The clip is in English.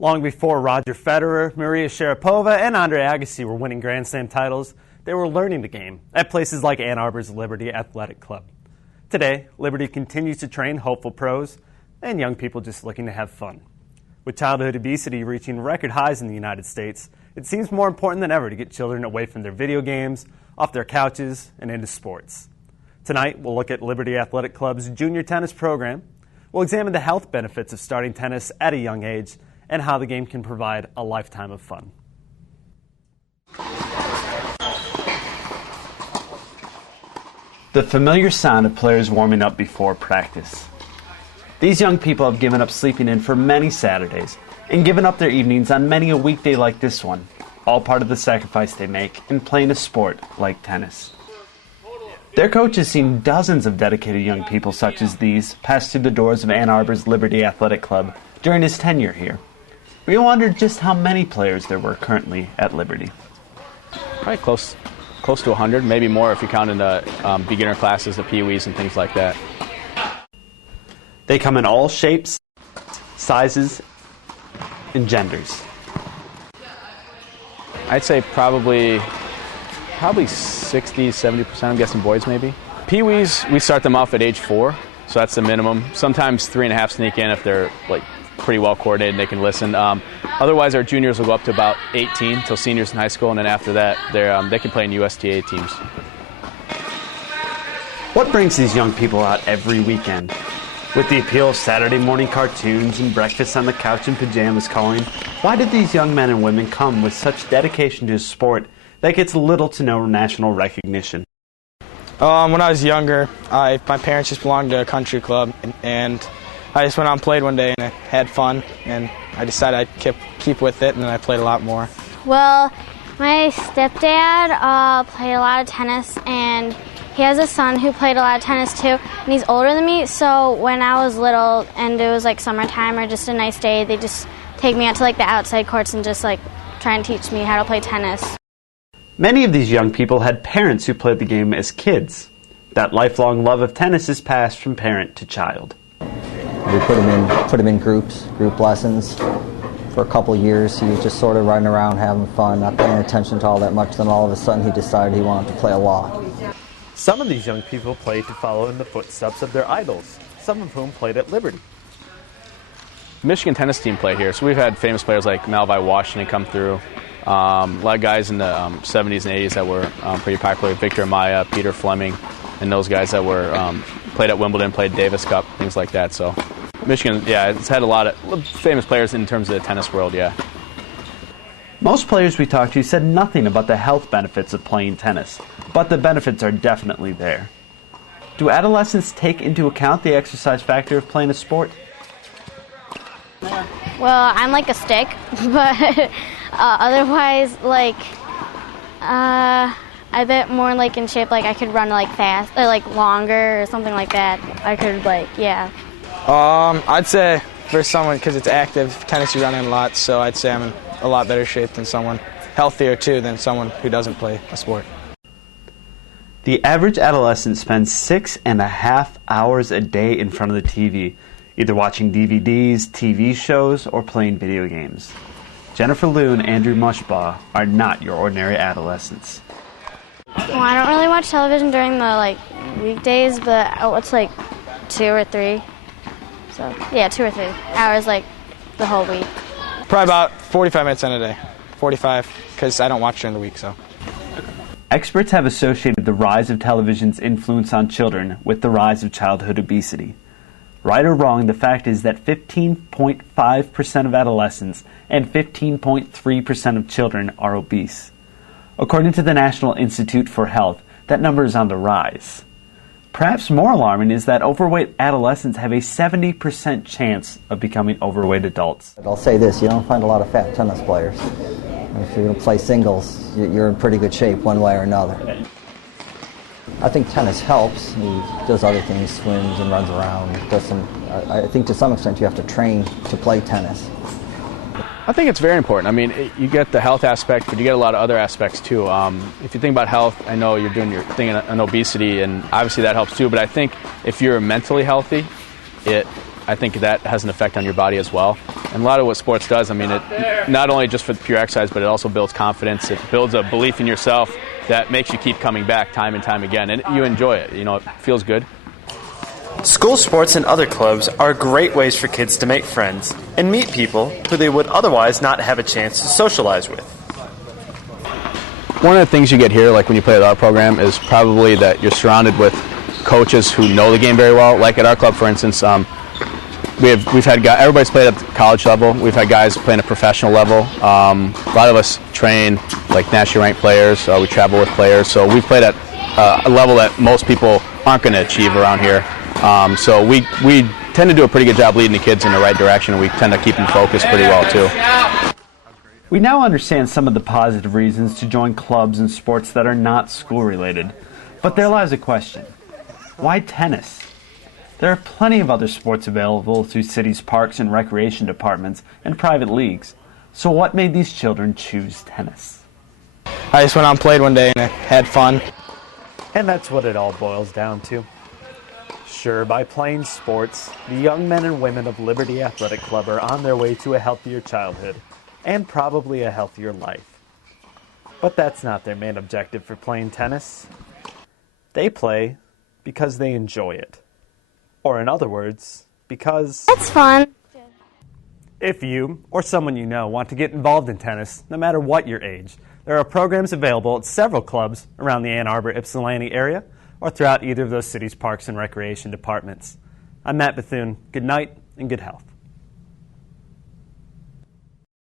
Long before Roger Federer, Maria Sharapova, and Andre Agassi were winning Grand Slam titles, they were learning the game at places like Ann Arbor's Liberty Athletic Club. Today, Liberty continues to train hopeful pros and young people just looking to have fun. With childhood obesity reaching record highs in the United States, it seems more important than ever to get children away from their video games, off their couches, and into sports. Tonight, we'll look at Liberty Athletic Club's junior tennis program. We'll examine the health benefits of starting tennis at a young age and how the game can provide a lifetime of fun. The familiar sound of players warming up before practice. These young people have given up sleeping in for many Saturdays and given up their evenings on many a weekday like this one, all part of the sacrifice they make in playing a sport like tennis. Their coach has seen dozens of dedicated young people such as these pass through the doors of Ann Arbor's Liberty Athletic Club during his tenure here. We wondered just how many players there were currently at Liberty. Probably close to 100, maybe more if you count in the beginner classes, the peewees and things like that. They come in all shapes, sizes, and genders. I'd say probably 60, 70%, I'm guessing boys maybe. Peewees, we start them off at age 4, so that's the minimum. Sometimes 3.5 sneak in if they're like pretty well coordinated and they can listen. Otherwise, our juniors will go up to about 18 till seniors in high school, and then after that, they can play in USTA teams. What brings these young people out every weekend? With the appeal of Saturday morning cartoons and breakfast on the couch in pajamas calling, why did these young men and women come with such dedication to a sport that gets little to no national recognition? When I was younger, my parents just belonged to a country club, and I just went out and played one day and I had fun, and I decided I'd keep with it, and then I played a lot more. Well, my stepdad played a lot of tennis, and he has a son who played a lot of tennis too, and he's older than me, so when I was little and it was like summertime or just a nice day, they just take me out to like the outside courts and just like try and teach me how to play tennis. Many of these young people had parents who played the game as kids. That lifelong love of tennis is passed from parent to child. We put him in group lessons. For a couple of years, he was just sort of running around having fun, not paying attention to all that much. Then all of a sudden, he decided he wanted to play a lot. Some of these young people played to follow in the footsteps of their idols, some of whom played at Liberty. Michigan tennis team play here, so we've had famous players like Malvi Washington come through. A lot of guys in the 70s and 80s that were pretty popular, Victor Amaya, Peter Fleming, and those guys that were played at Wimbledon, played Davis Cup, things like that. So Michigan, yeah, it's had a lot of famous players in terms of the tennis world, yeah. Most players we talked to said nothing about the health benefits of playing tennis, but the benefits are definitely there. Do adolescents take into account the exercise factor of playing a sport? Well, I'm like a stick, but otherwise, like, I bet more like in shape, like I could run like fast, or like longer or something like that. I could like, yeah. I'd say for someone, because it's active, tennis you run in a lot, so I'd say I'm in a lot better shape than someone, healthier too, than someone who doesn't play a sport. The average adolescent spends 6.5 hours a day in front of the TV, either watching DVDs, TV shows, or playing video games. Jennifer Liu and Andrew Mushbaugh are not your ordinary adolescents. Well, I don't really watch television during the like weekdays, but it's like 2 or 3. So yeah, 2 or 3 hours like the whole week. Probably about 45 minutes in a day. 45, because I don't watch during the week, so. Experts have associated the rise of television's influence on children with the rise of childhood obesity. Right or wrong, the fact is that 15.5% of adolescents and 15.3% of children are obese. According to the National Institute for Health, that number is on the rise. Perhaps more alarming is that overweight adolescents have a 70% chance of becoming overweight adults. I'll say this, you don't find a lot of fat tennis players. If you're going to play singles, you're in pretty good shape one way or another. I think tennis helps. He does other things, swims and runs around. I think to some extent you have to train to play tennis. I think it's very important. I mean, you get the health aspect, but you get a lot of other aspects too. If you think about health, I know you're doing your thing on obesity, and obviously that helps too. But I think if you're mentally healthy, I I think that has an effect on your body as well. And a lot of what sports does, I mean, it not only just for pure exercise, but it also builds confidence. It builds a belief in yourself that makes you keep coming back time and time again, and you enjoy it. You know, it feels good. School sports and other clubs are great ways for kids to make friends and meet people who they would otherwise not have a chance to socialize with. One of the things you get here, like when you play at our program, is probably that you're surrounded with coaches who know the game very well. Like at our club, for instance, we've had guys, everybody's played at the college level. We've had guys playing at professional level. A lot of us train like nationally ranked players. We travel with players, so we've played at a level that most people aren't going to achieve around here. So we tend to do a pretty good job leading the kids in the right direction, and we tend to keep them focused pretty well too. We now understand some of the positive reasons to join clubs and sports that are not school-related. But there lies a question. Why tennis? There are plenty of other sports available through cities' parks and recreation departments and private leagues. So what made these children choose tennis? I just went out and played one day and I had fun. And that's what it all boils down to. Sure, by playing sports, the young men and women of Liberty Athletic Club are on their way to a healthier childhood and probably a healthier life. But that's not their main objective for playing tennis. They play because they enjoy it. Or in other words, because It's fun. if you or someone you know want to get involved in tennis, no matter what your age, there are programs available at several clubs around the Ann Arbor, Ypsilanti area or throughout either of those cities' parks and recreation departments. I'm Matt Bethune. Good night and good health.